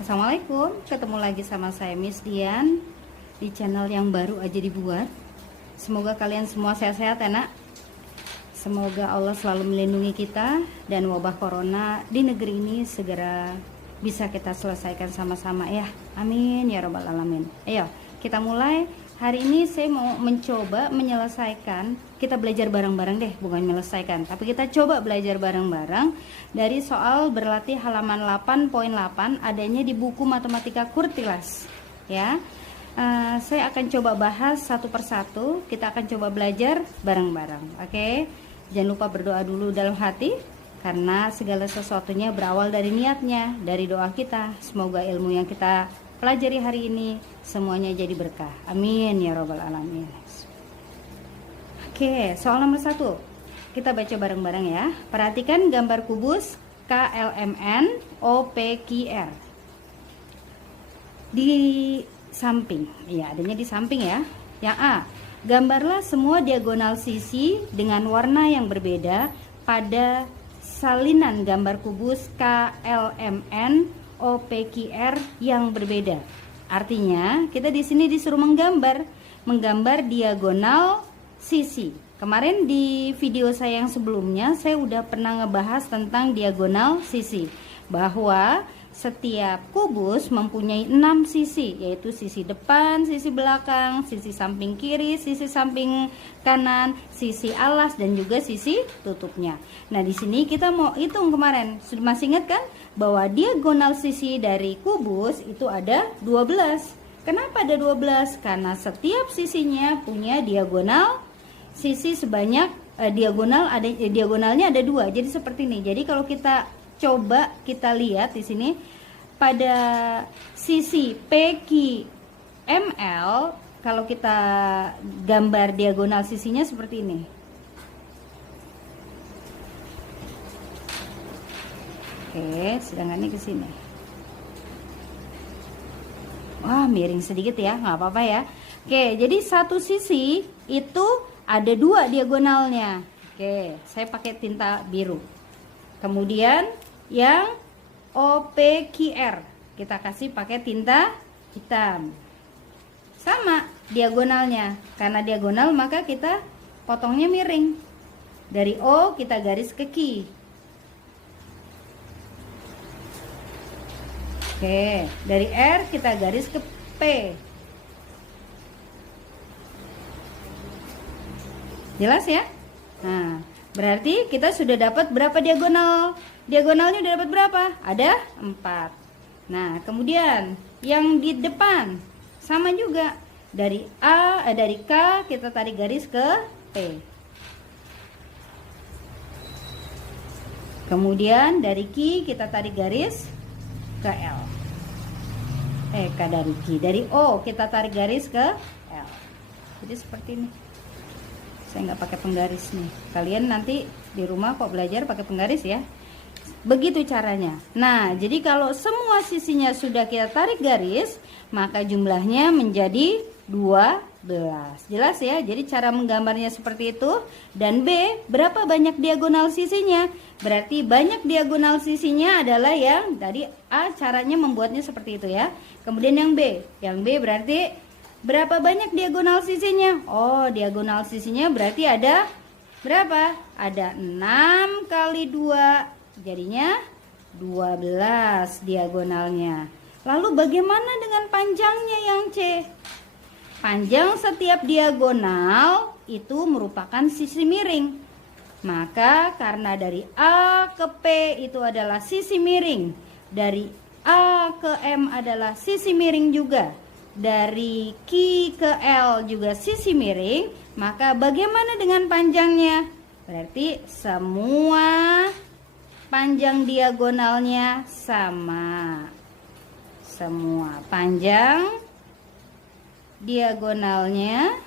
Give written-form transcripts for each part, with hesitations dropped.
Assalamualaikum, ketemu lagi sama saya Miss Dian di channel yang baru aja dibuat. Semoga kalian semua sehat-sehat ya nak. Semoga Allah selalu melindungi kita dan wabah corona di negeri ini segera bisa kita selesaikan sama-sama ya. Amin ya robbal alamin. Ayo kita mulai. Hari ini saya mau mencoba menyelesaikan, kita belajar bareng-bareng deh, bukan menyelesaikan, tapi kita coba belajar bareng-bareng dari soal berlatih halaman 8.8 adanya di buku Matematika Kurtilas ya. Saya akan coba bahas satu persatu, kita akan coba belajar bareng-bareng. Oke, jangan lupa berdoa dulu dalam hati, karena segala sesuatunya berawal dari niatnya, dari doa kita. Semoga ilmu yang kita pelajari hari ini semuanya jadi berkah. Amin ya robbal alamin. Oke, soal nomor 1 kita baca bareng-bareng ya. Perhatikan gambar kubus KLMN OPQR di samping. Iya, adanya di samping ya. Yang A, gambarlah semua diagonal sisi dengan warna yang berbeda pada salinan gambar kubus KLMN OPQR yang berbeda. Artinya kita di sini disuruh menggambar diagonal sisi. Kemarin di video saya yang sebelumnya saya udah pernah ngebahas tentang diagonal sisi, bahwa setiap kubus mempunyai 6 sisi, yaitu sisi depan, sisi belakang, sisi samping kiri, sisi samping kanan, sisi alas dan juga sisi tutupnya. Nah, di sini kita mau hitung kemarin. Sudah masih ingat kan bahwa diagonal sisi dari kubus itu ada 12. Kenapa ada 12? Karena setiap sisinya punya diagonal sisi sebanyak diagonalnya ada 2. Jadi seperti ini. Jadi kalau kita coba kita lihat di sini pada sisi PQML, kalau kita gambar diagonal sisinya seperti ini. Oke, sedangkan ini ke sini. Wah, miring sedikit ya, nggak apa-apa ya. Oke, jadi satu sisi itu ada 2 diagonalnya. Oke, saya pakai tinta biru. Kemudian yang OPQR kita kasih pakai tinta hitam. Sama diagonalnya, karena diagonal maka kita potongnya miring. Dari O kita garis ke Q. Oke, dari R kita garis ke P. Jelas ya? Nah, berarti kita sudah dapat berapa diagonal? Diagonalnya udah dapat berapa? Ada 4. Nah, kemudian yang di depan sama juga. Dari dari K kita tarik garis ke P. Kemudian dari Q kita tarik garis ke L. Dari Q. Dari O kita tarik garis ke L. Jadi seperti ini. Saya nggak pakai penggaris nih. Kalian nanti di rumah kok belajar pakai penggaris ya. Begitu caranya. Nah, jadi kalau semua sisinya sudah kita tarik garis, maka jumlahnya menjadi 12. Jelas ya? Jadi cara menggambarnya seperti itu. Dan B, berapa banyak diagonal sisinya? Berarti banyak diagonal sisinya adalah yang tadi A, caranya membuatnya seperti itu ya. Kemudian yang B. Yang B berarti berapa banyak diagonal sisinya? Oh, diagonal sisinya berarti ada berapa? Ada 6 kali 2. Jadinya 12 diagonalnya. Lalu bagaimana dengan panjangnya yang C? Panjang setiap diagonal itu merupakan sisi miring. Maka karena dari A ke P itu adalah sisi miring, dari A ke M adalah sisi miring juga, dari Q ke L juga sisi miring, maka bagaimana dengan panjangnya? Berarti semua panjang diagonalnya sama. Semua panjang diagonalnya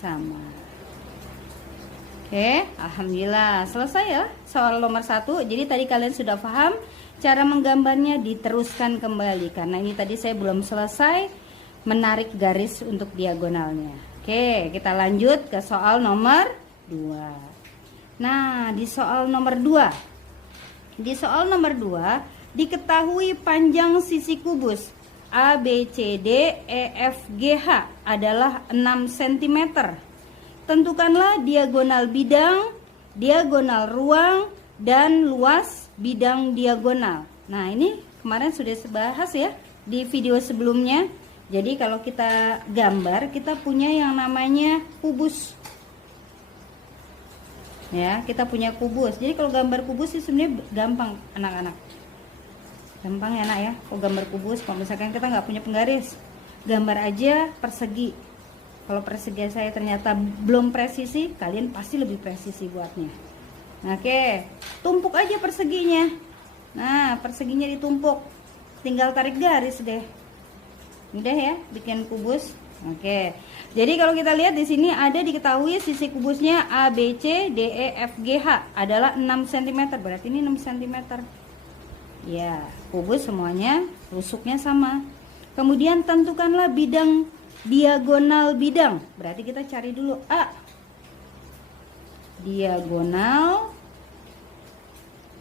sama. Oke, alhamdulillah selesai ya soal nomor 1. Jadi tadi kalian sudah paham cara menggambarnya, diteruskan kembali karena ini tadi saya belum selesai menarik garis untuk diagonalnya. Oke, kita lanjut ke soal nomor 2. Nah, di soal nomor 2 Di soal nomor 2, diketahui panjang sisi kubus A, B, C, D, E, F, G, H adalah 6 cm. Tentukanlah diagonal bidang, diagonal ruang, dan luas bidang diagonal. Nah, ini kemarin sudah bahas ya di video sebelumnya. Jadi kalau kita gambar, kita punya yang namanya kubus. Ya, kita punya kubus. Jadi kalau gambar kubus sih sebenarnya gampang anak-anak. Gampang ya nak ya. Kalau gambar kubus, kalau misalkan kita nggak punya penggaris, gambar aja persegi. Kalau persegi saya ternyata belum presisi, kalian pasti lebih presisi buatnya. Oke, tumpuk aja perseginya. Nah, perseginya ditumpuk. Tinggal tarik garis deh. Udah ya, bikin kubus. Oke. Jadi kalau kita lihat di sini ada diketahui sisi kubusnya A, B, C, D, E, F, G, H adalah 6 cm. Berarti ini 6 cm. Ya, kubus semuanya rusuknya sama. Kemudian tentukanlah bidang diagonal bidang. Berarti kita cari dulu A. Diagonal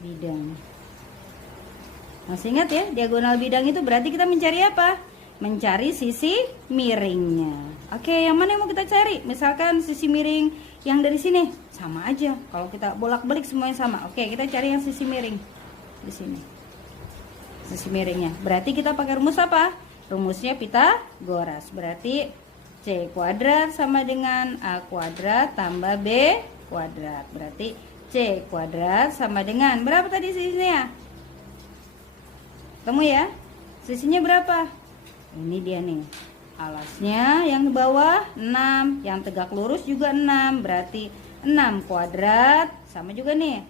bidang. Masih ingat ya, diagonal bidang itu berarti kita mencari apa? Mencari sisi miringnya. Oke, yang mana yang mau kita cari? Misalkan sisi miring yang dari sini, sama aja. Kalau kita bolak-balik semuanya sama. Oke, kita cari yang sisi miring di sini. Sisi miringnya. Berarti kita pakai rumus apa? Rumusnya Pitagoras. Berarti C kuadrat sama dengan A kuadrat tambah B kuadrat. Berarti C kuadrat sama dengan berapa tadi sisinya? Ketemu ya? Sisinya berapa? Ini dia nih. Alasnya yang di bawah 6, yang tegak lurus juga 6. Berarti 6 kuadrat sama juga nih.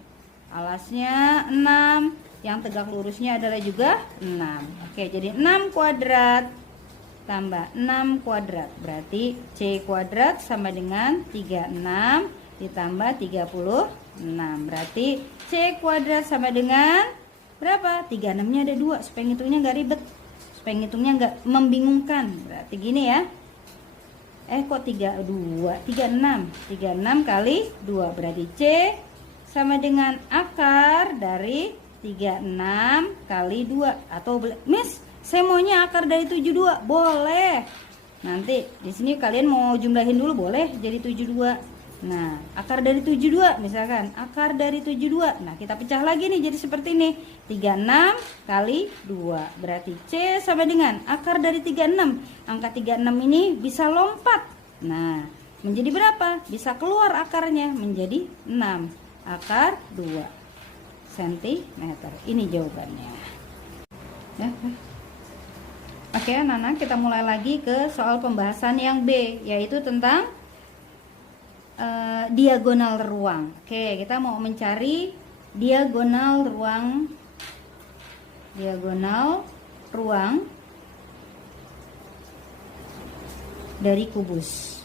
Alasnya 6, yang tegak lurusnya adalah juga 6. Oke, jadi 6 kuadrat tambah 6 kuadrat. Berarti C kuadrat sama dengan 36 ditambah 36. Berarti C kuadrat sama dengan berapa? 36-nya ada 2 supaya ngitungnya nggak ribet. Supaya ngitungnya nggak membingungkan. Berarti gini ya. Kok 36 kali 2 berarti C sama dengan akar dari 36 kali 2. Atau Miss, saya maunya akar dari 72. Boleh. Nanti di sini kalian mau jumlahin dulu, boleh jadi 72. Nah, akar dari 72 misalkan, akar dari 72. Nah, kita pecah lagi nih jadi seperti ini. 36 kali 2. Berarti C sama dengan akar dari 36. Angka 36 ini bisa lompat. Nah, menjadi berapa? Bisa keluar akarnya menjadi 6. Akar 2 cm. Ini jawabannya. Ya. Oke, anak-anak, kita mulai lagi ke soal pembahasan yang B, yaitu tentang diagonal ruang. Oke, kita mau mencari diagonal ruang dari kubus.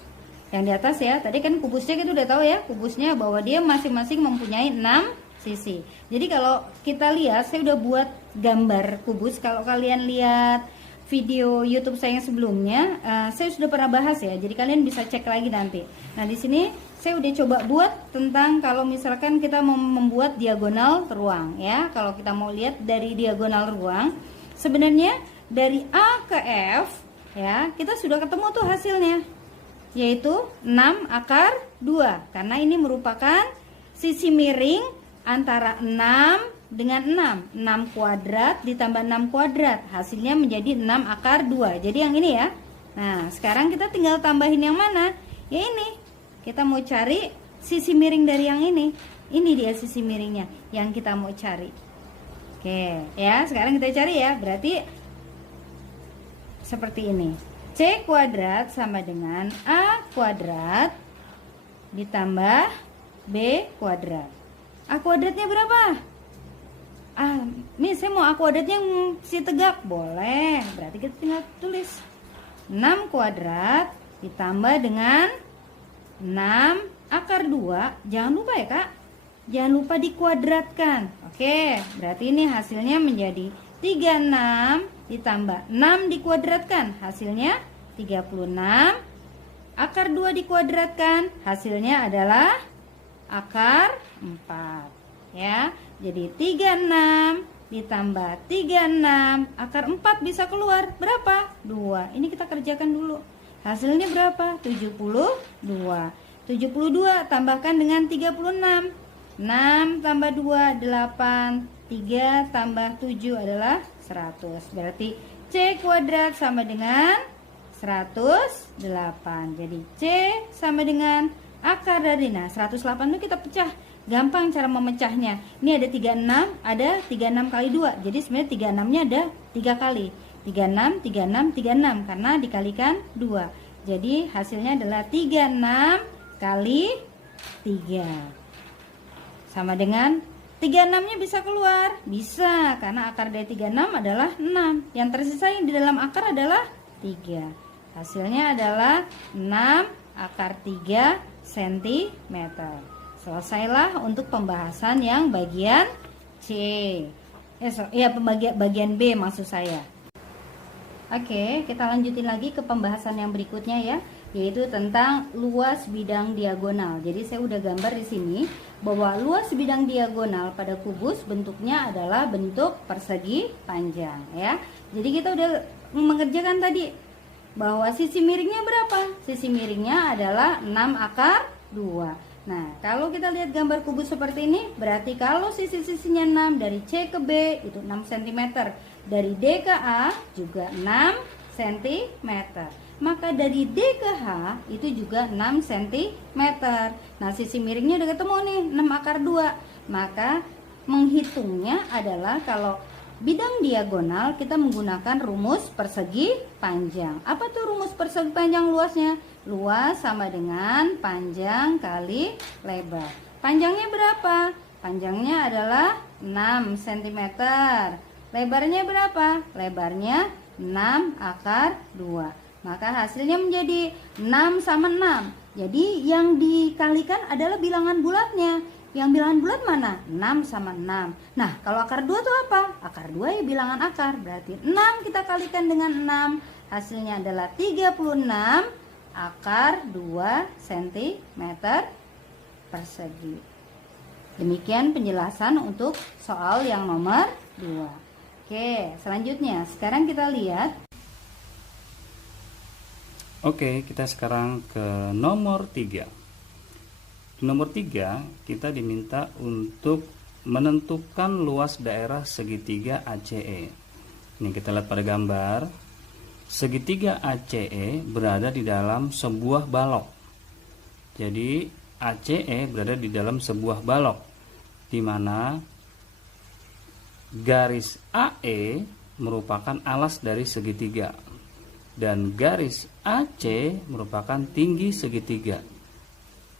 Yang di atas ya, tadi kan kubusnya kita udah tahu ya, kubusnya bahwa dia masing-masing mempunyai 6 sisi. Jadi kalau kita lihat, saya udah buat gambar kubus. Kalau kalian lihat video YouTube saya yang sebelumnya, saya sudah pernah bahas ya. Jadi kalian bisa cek lagi nanti. Nah, di sini saya udah coba buat tentang kalau misalkan kita mau membuat diagonal ruang ya. Kalau kita mau lihat dari diagonal ruang, sebenarnya dari A ke F ya, kita sudah ketemu tuh hasilnya, yaitu 6 akar 2. Karena ini merupakan sisi miring antara 6 dengan 6 kuadrat ditambah 6 kuadrat, hasilnya menjadi 6 akar 2. Jadi yang ini ya. Nah, sekarang kita tinggal tambahin yang mana? Ya ini. Kita mau cari sisi miring dari yang ini. Ini dia sisi miringnya yang kita mau cari. Oke, ya, sekarang kita cari ya. Berarti seperti ini. C kuadrat sama dengan A kuadrat ditambah B kuadrat. A kuadratnya berapa? Miss, saya mau A kuadratnya yang si tegak. Boleh, berarti kita tinggal tulis 6 kuadrat ditambah dengan 6 akar 2. Jangan lupa ya kak, jangan lupa dikuadratkan. Oke, berarti ini hasilnya menjadi 36 ditambah 6 dikuadratkan, hasilnya 36. Akar 2 dikuadratkan, hasilnya adalah akar 4 ya. Jadi 36 ditambah 36, akar 4 bisa keluar berapa? 2. Ini kita kerjakan dulu. Hasilnya berapa? 72. 72 tambahkan dengan 36. 6 tambah 2 8, 3 tambah 7 adalah 100. Berarti C kuadrat sama dengan 108. Jadi C sama dengan akar dari 108 itu kita pecah. Gampang cara memecahnya. Ini ada 36, ada 36 kali 2. Jadi sebenarnya 36-nya ada 3 kali. 36, 36, 36 karena dikalikan 2. Jadi hasilnya adalah 36 kali 3. Sama dengan 36-nya bisa keluar? Bisa, karena akar dari 36 adalah 6. Yang tersisa yang di dalam akar adalah 3. Hasilnya adalah 6 akar 3 cm. Selesailah untuk pembahasan yang bagian C. Bagian B maksud saya. Oke, kita lanjutin lagi ke pembahasan yang berikutnya ya, yaitu tentang luas bidang diagonal. Jadi saya udah gambar di sini bahwa luas bidang diagonal pada kubus bentuknya adalah bentuk persegi panjang ya. Jadi kita udah mengerjakan tadi bahwa sisi miringnya berapa? Sisi miringnya adalah 6 akar 2. Nah, kalau kita lihat gambar kubus seperti ini, berarti kalau sisi-sisinya 6 dari C ke B itu 6 cm, dari D ke A juga 6 cm. Maka dari D ke H itu juga 6 cm. Nah, sisi miringnya udah ketemu nih, 6 akar 2. Maka menghitungnya adalah kalau bidang diagonal kita menggunakan rumus persegi panjang. Apa tuh rumus persegi panjang luasnya? Luas sama dengan panjang kali lebar. Panjangnya berapa? Panjangnya adalah 6 cm. Lebarnya berapa? Lebarnya 6 akar 2. Maka hasilnya menjadi 6 sama 6. Jadi yang dikalikan adalah bilangan bulatnya. Yang bilangan bulat mana? 6 sama 6. Nah, kalau akar 2 itu apa? Akar 2 ya bilangan akar. Berarti 6 kita kalikan dengan 6. Hasilnya adalah 36 akar 2 cm persegi. Demikian penjelasan untuk soal yang nomor 2. Oke, selanjutnya sekarang kita lihat. Oke, kita sekarang ke nomor 3. Nomor 3 kita diminta untuk menentukan luas daerah segitiga ACE. Ini kita lihat pada gambar. Segitiga ACE berada di dalam sebuah balok. Jadi ACE berada di dalam sebuah balok, di mana garis AE merupakan alas dari segitiga dan garis AC merupakan tinggi segitiga.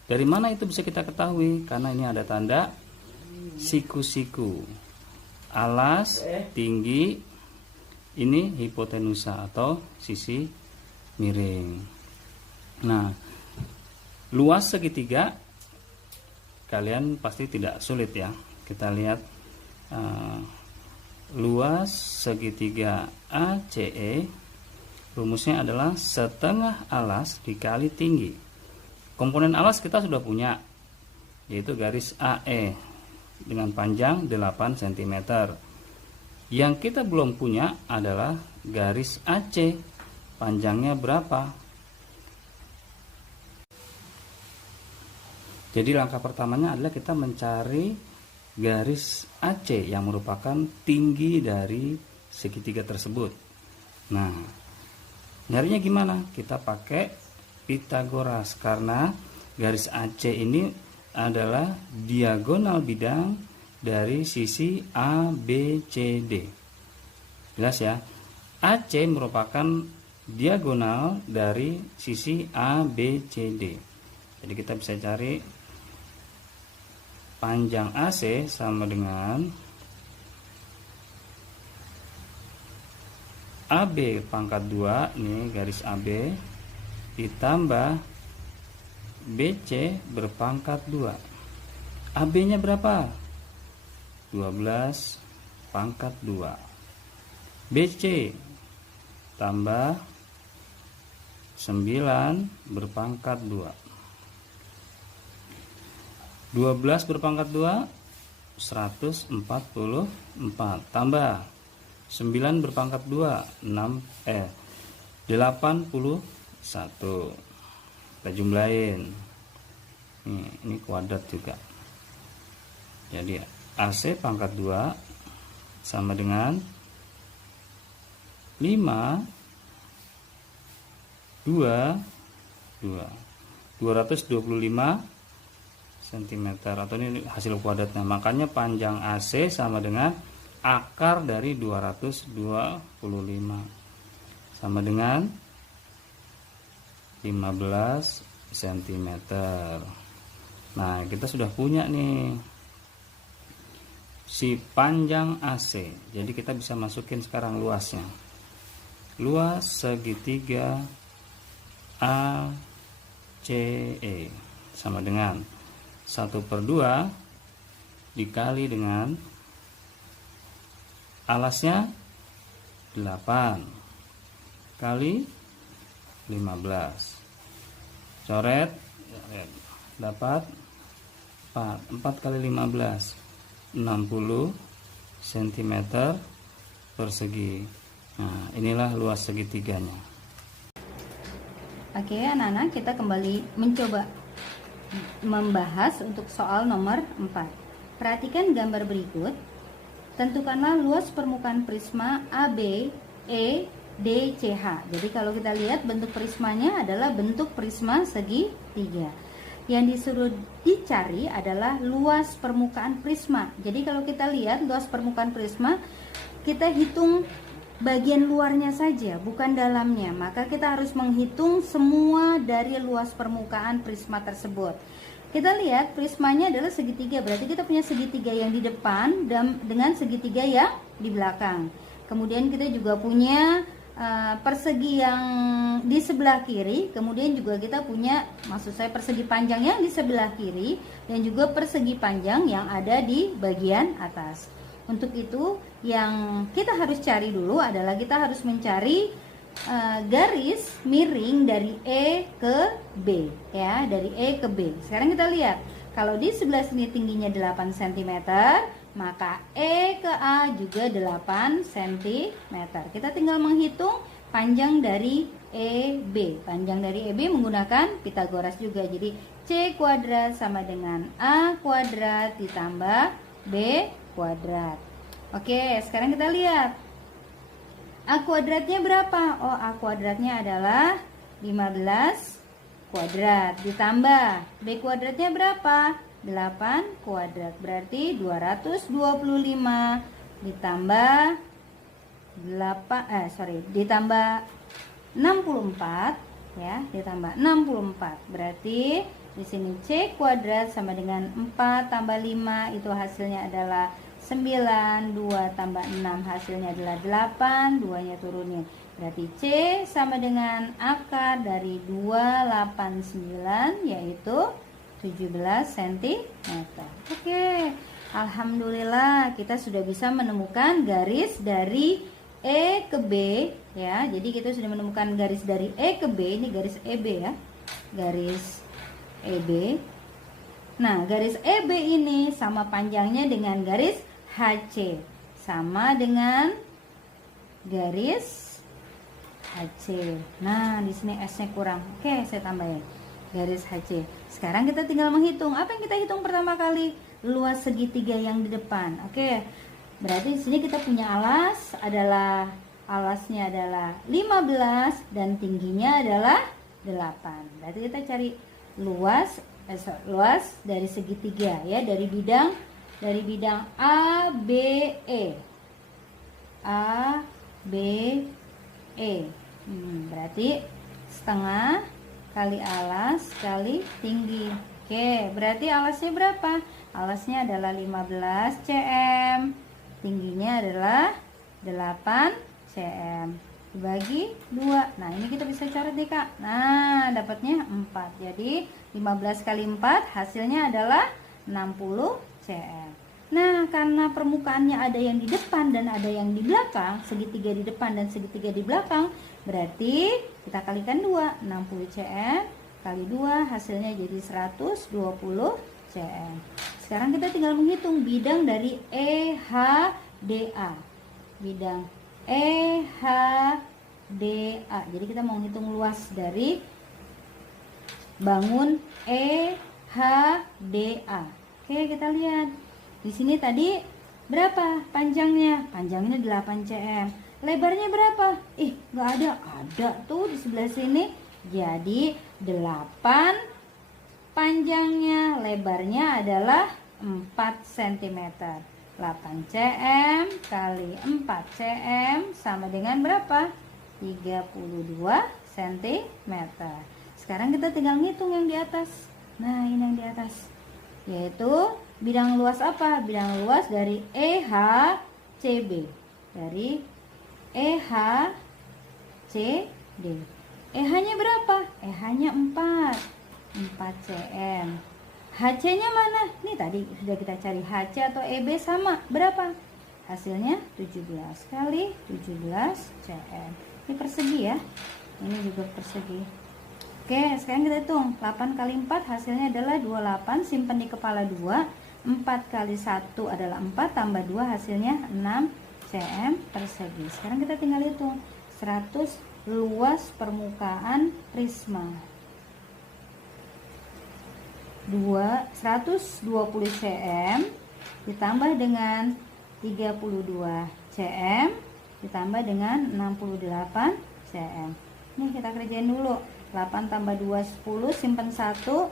Dari mana itu bisa kita ketahui? Karena ini ada tanda siku-siku. Alas, tinggi, ini hipotenusa atau sisi miring. Nah, luas segitiga kalian pasti tidak sulit ya. Kita lihat luas segitiga ACE, rumusnya adalah setengah alas dikali tinggi. Komponen alas kita sudah punya, yaitu garis AE dengan panjang 8 cm. Yang kita belum punya adalah garis AC, panjangnya berapa? Jadi langkah pertamanya adalah kita mencari garis AC yang merupakan tinggi dari segitiga tersebut. Nah, nyarinya gimana? Kita pakai Pitagoras, karena garis AC ini adalah diagonal bidang dari sisi A, B, C, D. Jelas ya? AC merupakan diagonal dari sisi A, B, C, D. Jadi kita bisa cari panjang AC sama dengan AB pangkat 2, ini garis AB, ditambah BC berpangkat 2. AB nya berapa? 12 pangkat 2. BC tambah 9 berpangkat 2. 12 berpangkat 2 144 tambah 9 berpangkat 2 81. Kita jumlahin. Ini kuadrat juga. Jadi AC pangkat 2 sama dengan 225 cm, atau ini hasil kuadratnya. Makanya panjang AC sama dengan akar dari 225 sama dengan 15 cm. Nah, kita sudah punya nih si panjang AC. Jadi kita bisa masukin sekarang luasnya. Luas segitiga ACE sama dengan 1/2 dikali dengan alasnya 8 kali 15. Coret, dapat 4 kali 15 60 cm persegi. Nah, inilah luas segitiganya. Oke, anak-anak, kita kembali mencoba membahas untuk soal nomor 4. Perhatikan gambar berikut. Tentukanlah luas permukaan prisma AB, E, D, CH. Jadi kalau kita lihat bentuk prismanya adalah bentuk prisma segitiga. Yang disuruh dicari adalah luas permukaan prisma. Jadi kalau kita lihat luas permukaan prisma, kita hitung bagian luarnya saja, bukan dalamnya. Maka kita harus menghitung semua dari luas permukaan prisma tersebut. Kita lihat prismanya adalah segitiga, berarti kita punya segitiga yang di depan dan dengan segitiga yang di belakang. Kemudian kita juga punya persegi yang di sebelah kiri, kemudian juga kita punya, maksud saya persegi panjang yang di sebelah kiri, dan juga persegi panjang yang ada di bagian atas. Untuk itu yang kita harus cari dulu adalah kita harus mencari garis miring dari E ke B, ya, dari E ke B. Sekarang kita lihat, kalau di sebelah sini tingginya 8 cm, maka E ke A juga 8 cm. Kita tinggal menghitung panjang dari EB. Panjang dari EB menggunakan Pitagoras juga. Jadi C kuadrat sama dengan A kuadrat ditambah B kuadrat. Oke, sekarang kita lihat. A kuadratnya berapa? Oh, A kuadratnya adalah 15 kuadrat ditambah B kuadratnya berapa? 8 kuadrat. Berarti 225 ditambah ditambah 64, ya, ditambah 64. Berarti di sini C kuadrat sama dengan 4 tambah 5, itu hasilnya adalah 9, 2 tambah 6 hasilnya adalah 8, 2-nya turunin. Berarti C sama dengan akar dari 289, yaitu 17 cm. Oke, alhamdulillah kita sudah bisa menemukan garis dari E ke B, ya. Jadi kita sudah menemukan garis dari E ke B, ini garis EB, ya. Garis EB. Nah, garis EB ini sama panjangnya dengan garis HC, sama dengan garis HC. Nah, di sini S-nya kurang. Oke, saya tambahin garis HC. Sekarang kita tinggal menghitung. Apa yang kita hitung pertama kali? Luas segitiga yang di depan. Oke. Berarti di sini kita punya alasnya adalah 15 dan tingginya adalah 8. Berarti kita cari luas dari segitiga, ya, dari bidang ABE. Berarti setengah kali alas kali tinggi. Oke, berarti alasnya berapa? Alasnya adalah 15 cm, tingginya adalah 8 cm. Dibagi 2. Nah, ini kita bisa coret deh, Kak. Nah, dapatnya 4. Jadi 15 kali 4 hasilnya adalah 60 cm. Nah, karena permukaannya ada yang di depan dan ada yang di belakang, segitiga di depan dan segitiga di belakang, berarti kita kalikan 2, 60 cm kali 2 hasilnya jadi 120 cm. Sekarang kita tinggal menghitung bidang dari EHDA. Bidang EHDA. Jadi kita mau menghitung luas dari bangun EHDA. Oke, kita lihat. Di sini tadi berapa panjangnya? Panjangnya 8 cm. Lebarnya berapa? Nggak ada. Ada tuh di sebelah sini. Jadi 8 panjangnya, lebarnya adalah 4 cm. 8 cm kali 4 cm sama dengan berapa? 32 cm. Sekarang kita tinggal ngitung yang di atas. Nah, ini yang di atas. Yaitu bidang luas apa? Bidang luas dari EHCB. Dari EHCD. EH-nya berapa? EH-nya 4 cm. HC-nya mana? Nih tadi sudah kita cari HC atau EB sama. Berapa? Hasilnya 17 kali 17 cm. Ini persegi ya. Ini juga persegi. Oke, sekarang kita hitung. 8 kali 4 hasilnya adalah 28. Simpan di kepala 2. 4 kali 1 adalah 4. Tambah 2 hasilnya 6 cm persegi. Sekarang kita tinggal hitung. 100 luas permukaan prisma. 120 cm ditambah dengan 32 cm ditambah dengan 68 cm. Ini kita kerjain dulu. 8 tambah 2 10, simpan 1,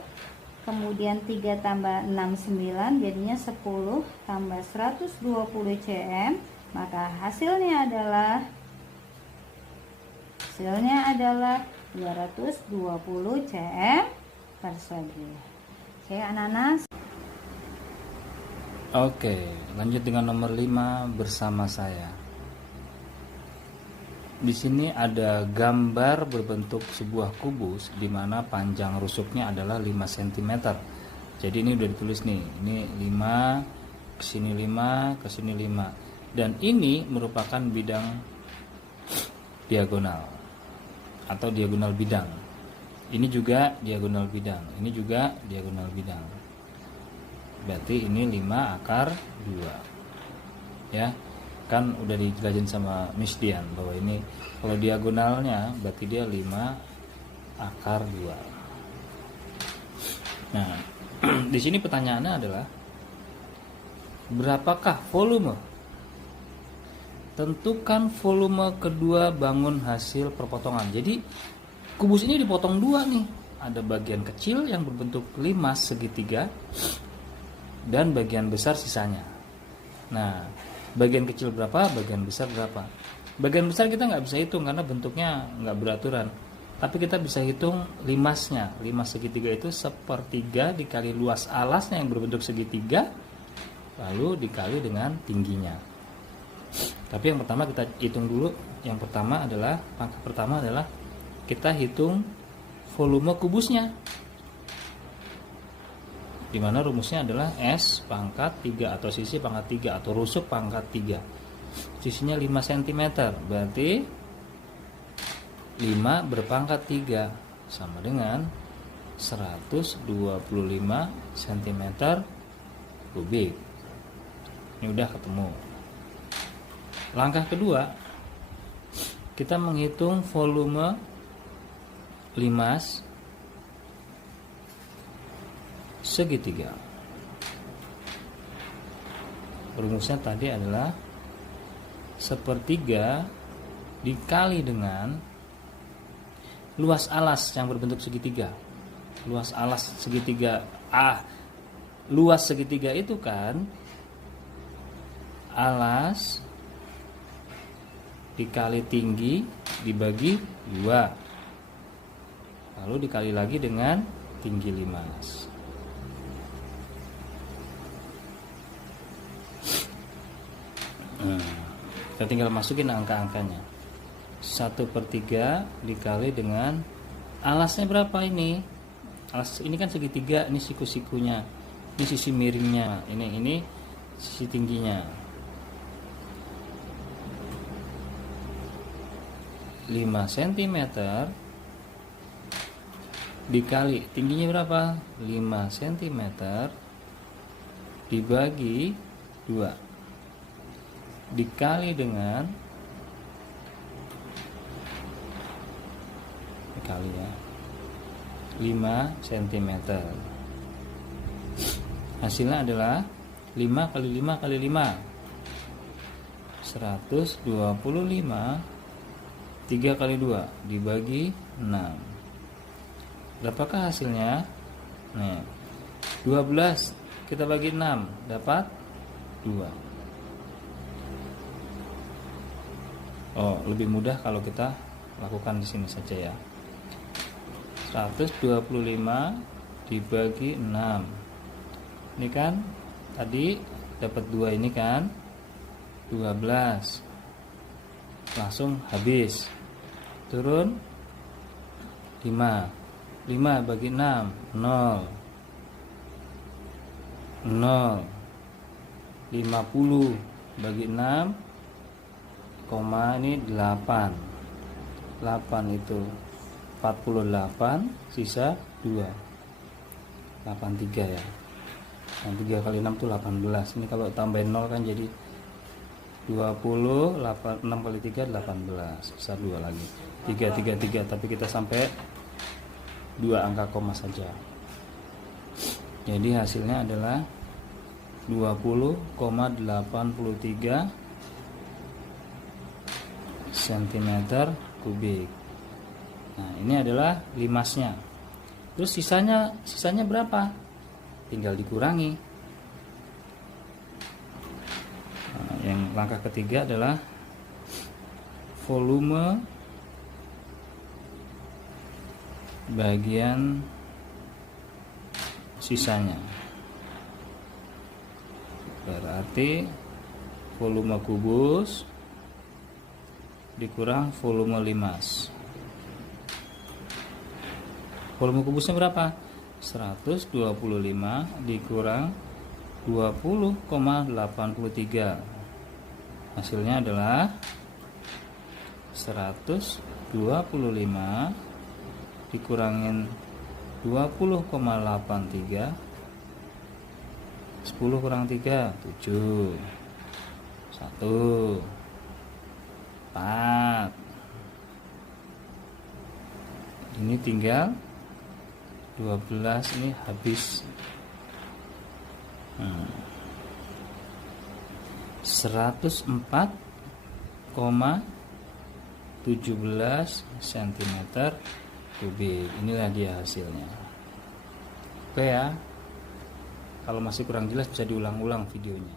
kemudian 3 tambah 6 9, jadinya 10 tambah 120 cm, maka hasilnya adalah 220 cm persegi. Oke, anak-anak. Oke, lanjut dengan nomor 5 bersama saya. Di sini ada gambar berbentuk sebuah kubus di mana panjang rusuknya adalah 5 cm. Jadi ini udah ditulis nih. Ini 5, kesini 5, kesini 5. Dan ini merupakan bidang diagonal atau diagonal bidang. Ini juga diagonal bidang, ini juga diagonal bidang. Berarti ini 5 akar 2. Ya. Kan udah dijelasin sama Miss Dian bahwa ini kalau diagonalnya berarti dia 5 akar 2. Nah, di sini pertanyaannya adalah berapakah volume? Tentukan volume kedua bangun hasil perpotongan. Jadi kubus ini dipotong 2 nih. Ada bagian kecil yang berbentuk 5 segitiga dan bagian besar sisanya. Nah, bagian kecil berapa, bagian besar berapa? Bagian besar kita nggak bisa hitung karena bentuknya nggak beraturan. Tapi kita bisa hitung limasnya. 5 segitiga itu 1/3 dikali luas alasnya yang berbentuk segitiga, lalu dikali dengan tingginya. Tapi yang pertama kita hitung dulu. Yang pertama adalah, pangkat pertama adalah kita hitung volume kubusnya, dimana rumusnya adalah S pangkat 3 atau sisi pangkat 3 atau rusuk pangkat 3. Sisinya 5 cm, berarti 5 berpangkat 3 sama dengan 125 cm kubik. Ini udah ketemu. Langkah kedua, kita menghitung volume limas segitiga. Rumusnya tadi adalah 1/3 dikali dengan luas alas yang berbentuk segitiga. Luas alas segitiga luas segitiga itu kan alas dikali tinggi dibagi 2, lalu dikali lagi dengan tinggi limas. Kita tinggal masukin angka-angkanya. 1/3 dikali dengan alasnya berapa ini? Alas ini kan segitiga, ini siku-sikunya, ini sisi miringnya, ini sisi tingginya. 5 cm dikali tingginya berapa? 5 cm dibagi 2 dikali dengan dikali ya 5 cm. Hasilnya adalah 5 kali 5 kali 5 125, 3 kali 2 dibagi 6. Berapakah hasilnya? Nih, 12 kita bagi 6 dapat 2. Oh, lebih mudah kalau kita lakukan di sini saja ya. 125 dibagi 6. Ini kan tadi dapat 2 ini kan 12. Langsung habis. Turun 5. 5 bagi 6 0. 0. 50 bagi 6 koma ini 8. 8 itu 48, sisa 2. 83 ya. Yang 3 kali 6 itu 18. Ini kalau tambahin 0 kan jadi 20, 6 kali 3 18. Sisa 2 lagi. 3, tapi kita sampai 2 angka koma saja. Jadi hasilnya adalah 20,83 cm kubik. Nah, ini adalah limasnya. Terus sisanya berapa? Tinggal dikurangi. Nah, yang langkah ketiga adalah volume bagian sisanya. Berarti volume kubus dikurang volume limas. Volume kubusnya berapa? 125 dikurang 20,83. Hasilnya adalah 125 dikurangin 20,83. 10 kurang 3 7. 1 4. Ini tinggal 12, ini habis 104,17 cm kubik. Inilah dia hasilnya. Oke ya, kalau masih kurang jelas bisa diulang-ulang videonya.